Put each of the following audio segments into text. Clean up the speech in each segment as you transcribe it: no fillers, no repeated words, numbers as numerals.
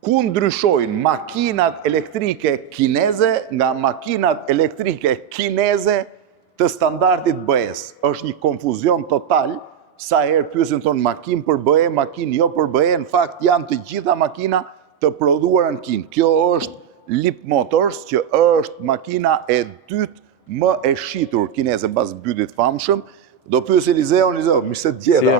Ku ndryshojnë makinat elektrike kineze nga makinat elektrike kineze të standardit BE-s? Është një konfuzion total, sa herë pyesin thonë makinë për BE, makinë jo për BE, në fakt janë të gjitha makina të prodhuara në Kinë. Kjo është Lip Motors, që është makina e dytë më e shitur kineze pas bytit famshëm. Do pyes Elizeon, mirë se të gjeta.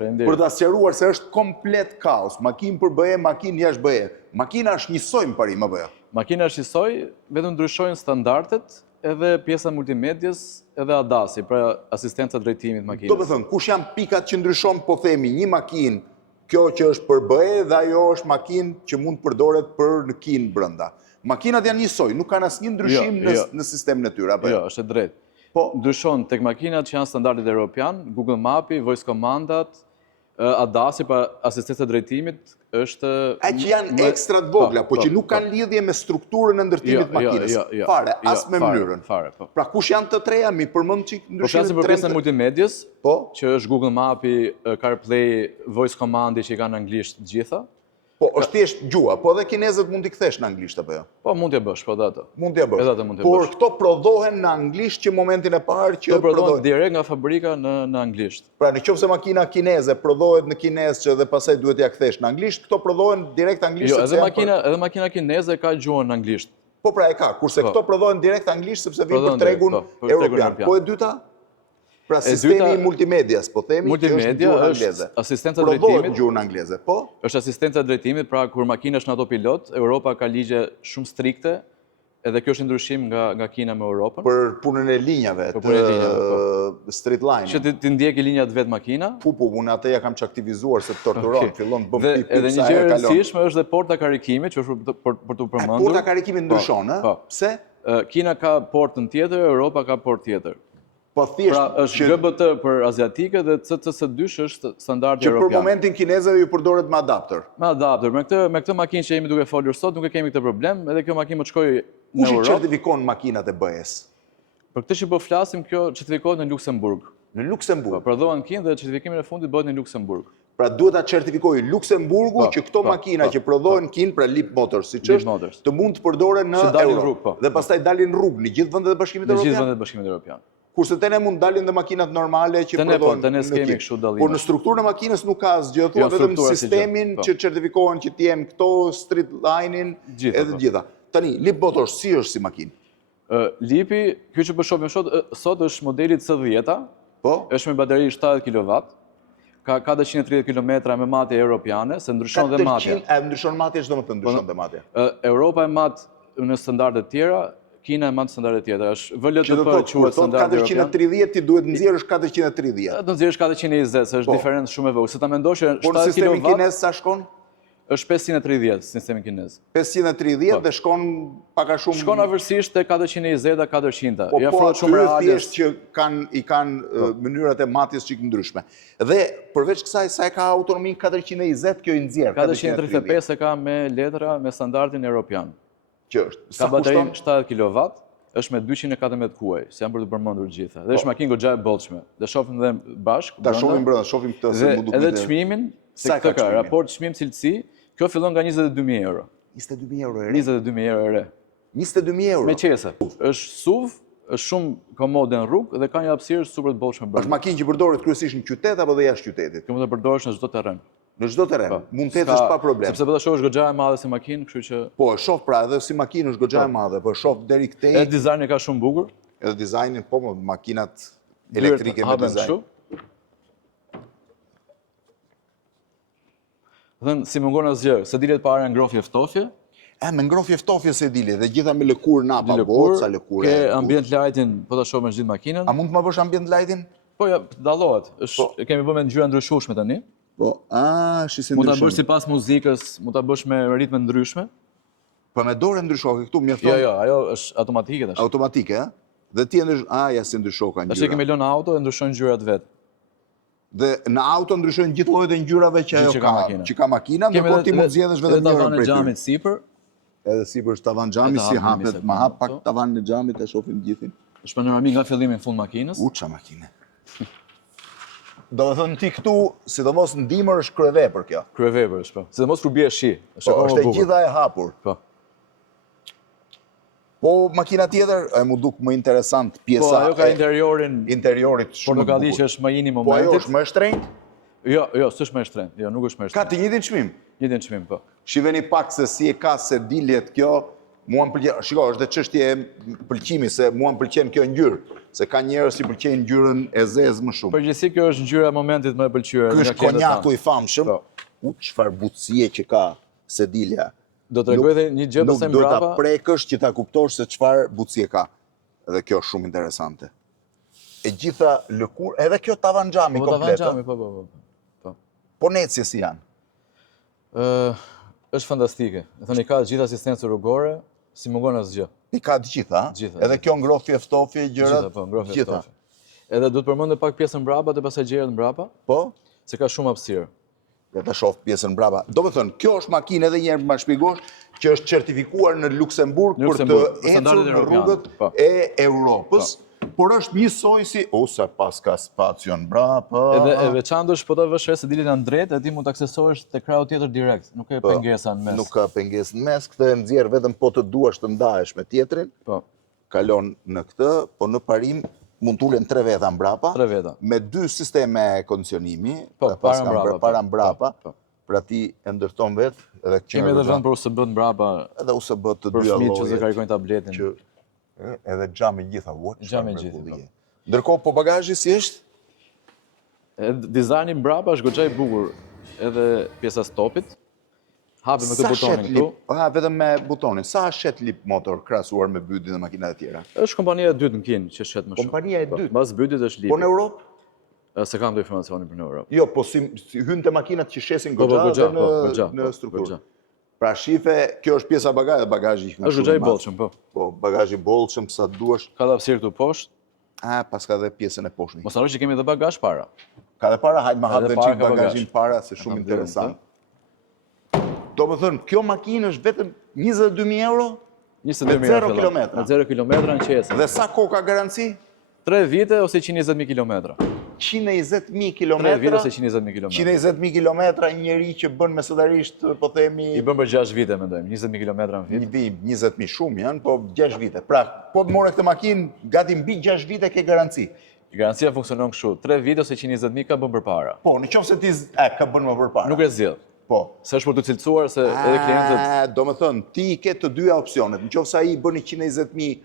Për ta sqaruar se është komplet kaos. Makinë për BE, makinë jashtë BE. Makina është njësoj më pari më bëja. Makina është njësoj, vetëm ndryshojnë standardet edhe pjesa multimedjes edhe ADAS-i, pra asistenca drejtimit makinës. Do të thënë, kush janë pikat që ndryshon, po themi, një makinë, kjo që është për BE dhe ajo është makinë që mund përdoret për në Kinë brenda. Makinat janë njësoj, nuk kanë asnjë ndryshim në sistemin e tyre, apo jo? Jo, është drejt. Ndryshon tek makinat që janë standardit evropian, Google Mapi, Voice Commandat, ADAS-i, pa asistenca drejtimit është... E që janë ekstra të vogla, po që nuk kanë lidhje me strukturën e ndërtimit makinës. Fare, as me mënyrën. Pra kush janë të treja, mi përmend që ndryshimet Po flasim për pjesën e multimedjes, që është Google Mapi, CarPlay, Voice Commandi që i kanë anglisht gjitha. Po, është thjesht gjua, po edhe kinezët mund t'i kthesh në anglisht apo jo? Po, mund t'ja bësh, po edhe ato. Mund t'ja bësh. Por këto prodhohen në anglisht që momentin e parë që këto prodhohen direkt nga fabrika në anglisht. Pra nëse makina kineze prodhohet në kinez që dhe pastaj duhet t'ja kthesh në anglisht, këto prodhohen direkt anglisht. Jo, edhe makina kineze ka gjuhën në anglisht. Po pra e ka, kurse këto prodhohen direkt anglisht sepse vijnë për tregun evropian. Po e dyta? Pra sistemi multimedias, po themi që është gjuhën angleze. Asistenca drejtimit. Prodhohet gjuhën angleze, po? Është asistenca drejtimit, pra kur makina është në autopilot, Europa ka ligje shumë strikte, edhe kjo është ndryshim nga Kina me Europën. Për punën e linjave, të street line. Që ti ndjeki linjat vetë makina. Po, unë atë ja kam që aktivizuar se të torturon, fillon të bëm pip, edhe një gjë e rëndësishme është dhe porta karikimit, që është për të përmendur. Porta karikimit ndryshon, pse? Kina ka portën tjetër, Europa ka portë tjetër. Pra është GBT për aziatike dhe CCS2 është standardi europian. Që për momentin kinezëve ju përdoret me adapter. Me adapter. Me këtë makinë që jemi duke folur sot, nuk e kemi këtë problem, edhe kjo makinë më të shkojë në Europë. Kush i certifikon makinat e BE-s? Për këtë që po flasim, kjo certifikohet në Luksemburg. Në Luksemburg? Prodhohen në Kinë dhe certifikimin e fundit bëhet në Luksemburg. Pra duhet ta certifikojë Luksemburgu që këto makina që prodhohen në Kinë, pra Lip Motors, siç është, të mund të përdoren në Europë. Dhe pastaj dalin në rrugë në gjithë vendet e Bashkimit Evropian. Në gjithë vendet e Bashkimit Evropian. Kurse të ne mund dalin dhe makinat normale që prodhohen në Kinë. Por në strukturën e makinës nuk ka asgjë, thua vetëm sistemin që certifikohen që t'jenë këto, street line-in, edhe gjitha. Tani, Lip Motors, si është si makinë? Lipi, kjo që po shohim sot është modeli C10, është me bateri 70 kW, ka 430 km me matje europiane, se ndryshon dhe matja. Ndryshon matja, çdo më të ndryshon dhe matja? Europa e mat në standardet tjera, Kina e matë standardet tjetër, është VLTP quhet standardi europian. 430 ti duhet nxjerrësh 430. Do nxjerrësh 420, se është diferencë shumë e vogël. Se ta mendosh që 7 kW. Por në sistemin kinez sa shkon? Është 530 sistemin kinez. 530 dhe shkon pak a shumë. Shkon avërsisht te 420 dhe 400. Ja afrohet shumë realisht që i kanë mënyrat e matjes çik ndryshme. Dhe përveç kësaj sa e ka autonominë 420, kjo i nxjerr 435 e ka me letra me standardin europian. Ka bateri 70 kW, është me 214 kuaj, se janë për të përmendur gjitha. Dhe është makinë goxha e bollshme. Dhe shohim dhe bashkë. Ta shohim brenda, shohim këtë se mu duket. Edhe çmimin, se këtë ka raport çmim cilësi, kjo fillon nga 22.000 euro. 22.000 euro e re. 22.000 euro e re. 22.000 euro. Me qese. Është SUV, është shumë komode në rrugë dhe ka një hapësirë super të bollshme brenda. Është makinë që përdoret kryesisht në qytet apo dhe jashtë qytetit? Kjo mund të përdorosh në çdo terren. Në çdo terren, mund të ecësh pa problem. Sepse po ta shohësh goxha e madhe si makinë, kështu që... Po, e shoh pra, edhe si makinë është goxha e madhe, po e shoh deri këtej... Edhe dizajni ka shumë bukur. Edhe dizajnin, po, makinat elektrike me dizajn. Dhe si mungon asgjë, se dilet para ngrohje ftofje. Me ngrohje ftofje se dilet, dhe gjitha me lëkurë napa goca, lëkurë... Ke ambient lightin, po ta shoh me gjithë makinën. A mund të më bësh ambient lightin? Po, ja, dallohet. Kemi bërë me ngjyra ndryshueshme tani. Po, shisi ndryshme. Mund ta bësh sipas muzikës, mund ta bësh me ritme ndryshme. Po me dorë ndryshohet këtu, mjafton. Jo, ajo është automatike tash. Automatike, ëh? Dhe ti ja si ndryshon ka ngjyra. Tash kemi lënë auto e ndryshon ngjyrat vet. Dhe në auto ndryshojnë gjithë llojet e ngjyrave që ajo ka, që ka makina, ndërkohë ti mund zgjedhësh vetëm njërin prej tyre. Tavan e xhamit sipër. Edhe sipër është tavan xhami, si hapet, ma hap pak tavanin e xhamit e shohim gjithin. Është panoramik nga fillimi në fund makinës. Uça makine. Do të thënë ti këtu, sidomos në dimër është kryevepër kjo. Kryevepër është, po. Sidomos kur bie shi. Është e gjitha e hapur. Po. Po makina tjetër, e mu duk më interesant pjesa. Po, ajo ka interiorit por shumë nuk ka di që është më i një Po momentit. ajo është më e shtrenjtë? Jo, s'është më e shtrenjtë. Jo, nuk është më e Ka shtrenjtë. të njëjtin çmim. Njëtin çmim, po. Shiveni pak se si e ka se diljet kjo, mua më pëlqen, shiko, është dhe çështje e pëlqimi, se mua më pëlqen kjo ngjyrë, se ka njerëz që pëlqejnë ngjyrën e zezë më shumë. Përgjithësi kjo është ngjyra e momentit më e pëlqyer. Ky është konjaku i famshëm. Po. Çfarë butësie që ka sedilja. Do të tregoj edhe një gjë pastaj Nuk do ta mbrapa. prekësh që ta kuptosh se çfarë butësie ka. Edhe kjo është shumë interesante. E gjitha lëkur, edhe kjo tavanxhami komplet. Tavanxhami, po. Po necje si janë. Është fantastike. Do thoni ka gjithë asistencë rrugore, si mungon asgjë. I ka të gjitha, Gjitha. edhe kjo ngrohje ftofje, gjërat. Gjitha, po, ngrohje gjitha. ftofje. Edhe do të përmend pak pjesën mbrapa dhe pasagjerët mbrapa, Po, se ka shumë hapësirë. do ta shoh pjesën brapa. Do të thënë, kjo është makinë edhe një herë më shpjegosh që është certifikuar në Luksemburg për të ecur standardet në europiane, rrugët po. e Europës, por është njësoj si sa pas ka spacion brapa. Edhe e veçantë është po të vësh se dilet janë drejt, e ti mund të aksesohesh te krau tjetër direkt, nuk ka pengesa në mes. Nuk ka pengesë në mes, këtë e nxjerr vetëm po të duash të ndahesh me tjetrin. Po, Kalon në këtë, po në parim mund t'ulen 3 veta mbrapa. 3 veta. Me 2 sisteme kondicionimi. Po, pas para kanë mbrapa, bërë para po, mbrapa. po. Pra ti e ndërton vetë edhe Kemi edhe vend për USB mbrapa edhe USB të për dy fëmijët që se llojet. karikojnë tabletin. Që edhe xham e gjitha, Xham e gjitha, po. Ndërkohë po bagazhi si është? Dizajni mbrapa është goxha i bukur, edhe pjesa stopit. Hapi me këtë butonin këtu. Vetëm me butonin. Sa shet lip motor krahasuar me Bydin dhe makinat e tjera? Është kompania e dytë në Kinë që shet më shumë. Kompania e dytë? Mbas Bydit është Lipi. Po në Europë? Se kam të informacioni për në Europë. Jo, po si hyn te makinat që shesin Po, goxha goxha, dhe në strukturë. Pra shife, kjo është pjesa bagazhi që Është goxha i bollshëm, po. Po, bagazhi i bollshëm sa duash. Ka dhe hapësirë këtu poshtë. Pas ka dhe pjesën e poshtme. Mos harroj që kemi edhe bagazh para. Ka dhe para, hajtë ma hapë Edhe dhe para qik ka bagazhin bagazh. para, se shumë interesant. Do më thënë, kjo makinë është vetëm 22.000 euro? 22.000 Me 0 euro kilometra. Me 0 kilometra në qesë. Dhe sa kohë ka garanci? 3 vite ose 120.000 kilometra. 120.000 3 vite kilometra? ose 120.000 kilometra. 120.000 kilometra një njeri që bën mesatarisht, po themi, I bën për 6 vite, mendojmë. 20.000 kilometra në vit. 20.000 shumë janë, po 6 vite. Pra, po të more këtë makinë, gati mbi 6 vite ke garanci. Garancia funksionon kështu. 3 vite ose 120.000 ka bën përpara. Po, në qoftë se ti ka bën më përpara. Nuk e zgjidh. Po. Se është për të cilësuar se edhe klientët. Do më thënë, ti i ke të dyja opsionet. Në qoftë se ai bën 120.000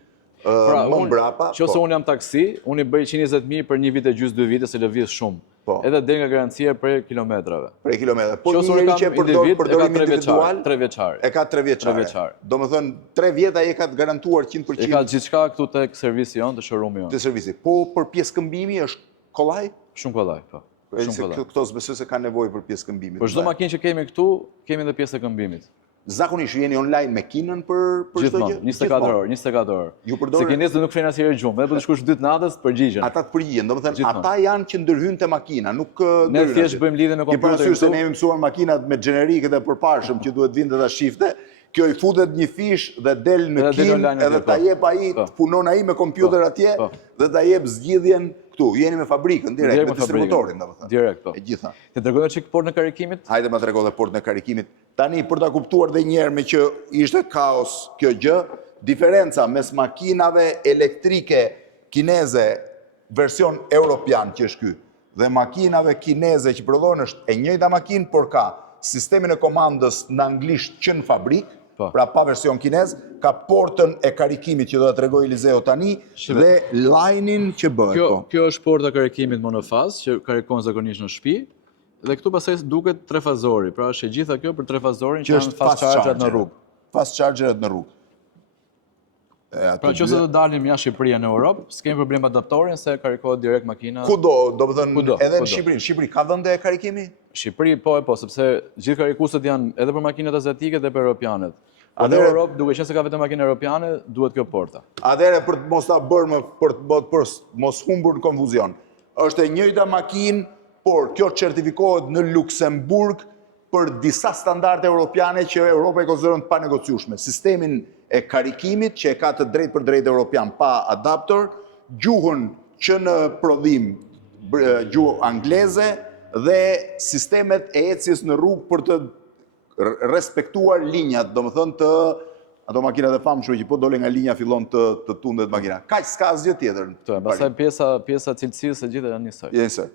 më mbrapa. Qoftë unë jam taksi, unë i bëj 120.000 për 1 vit e gjysmë 2 vite se lëviz shumë. Po. Edhe del nga garancia për kilometrave. Për kilometra. Po Qoftë një unë njeri kam që individ, e ka përdorim 3 individual, vjeçar. 3 vjeçar. e ka 3 vjeçare. 3 vjeçare. Do më thënë, 3 vjet ai e ka të garantuar 100% E ka gjithçka këtu tek servisi jon, të showroom-i jon. të servisi. Po për pjesë këmbimi është kollaj? Shumë kollaj, po. Shumë kollaj. Këto s'besoj se ka nevojë për pjesë këmbimit. Për çdo makinë që kemi këtu, kemi edhe pjesë të këmbimit. Zakonisht jeni online me kinën për çdo gjë? Gjithmonë, 24 orë, 24 orë. Ju përdorë- Se kinesët nuk flenë asnjëherë gjumë, edhe po të shkosh 2 natës përgjigjen. Ata të përgjigjen, do të thënë, Gjithmonë. ata janë që ndërhyjnë te makina, nuk Ne ndërhyjnë thjesht asgjë. bëjmë lidhje me Ki kompjuterin parasysh se këtu. ne jemi mësuar makinat me generikët e përparshëm që duhet vinë dhe ta shifte, kjo i futet një fish dhe del në Edhe del kinë online edhe atje, ta po. jep ai, Po. të punon ai me kompjuter Po, atje po. dhe ta jep zgjidhjen këtu. Jeni me fabrikën direkt, Direkt me me fabrikën. distributorin, domethënë. Direkt, po. E gjitha. Të tregoj çik portën e karikimit? Hajde ma trego dhe portën e karikimit. Tani, për ta kuptuar dhe njerë me që ishte kaos kjo gjë, diferenca mes makinave elektrike kineze version europian që është ky, dhe makinave kineze që prodhohen është e njëjta makinë, por ka sistemin e komandës në anglisht që në fabrik, Po. pra pa version kinez, ka portën e karikimit që do të tregoj Eliseo tani, dhe line-in që bëhet. Po. Kjo është porta e karikimit monofaz që karikon zakonisht në shtëpi. Dhe këtu pastaj duket trefazori, pra është e gjitha kjo për trefazorin që janë fast charger në rrugë. Fast chargeret në rrugë. Pra nëse do dalim jashtë Shqipëria në Europë, s'kemi problem adaptorin se karikohet direkt makina. Kudo, do të thënë Kudo, edhe në kudo. Shqipëri. Në Shqipëri ka vende e karikimi? Shqipëri po, sepse gjithë karikuset janë edhe për makinat azatike dhe për europianet. Po në Atëherë- Europë, duke qenë se ka vetëm makina europiane, duhet kjo porta. Atëherë për të mos ta bërë për mos humbur në konfuzion. Është e njëjta makinë, por kjo certifikohet në Luksemburg për disa standarde europiane që Europa e konsideron të panegociueshme. Sistemin e karikimit që e ka të drejtë për drejtë europian pa adaptor, gjuhën që në prodhim gjuhë angleze dhe sistemet e ecjes në rrugë për të respektuar linjat, do më thënë të ato makinat e famshme që po dole nga linja fillon të tundet makina. Kaq s'ka asgjë tjetër. Pastaj pjesa cilësisë së gjithë janë njësoj. Njësoj.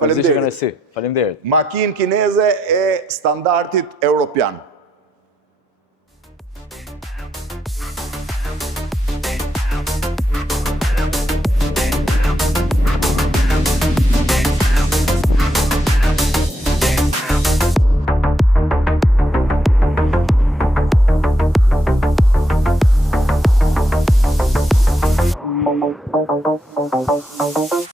Faleminderit. Faleminderit. Makinë kineze e standardit europian.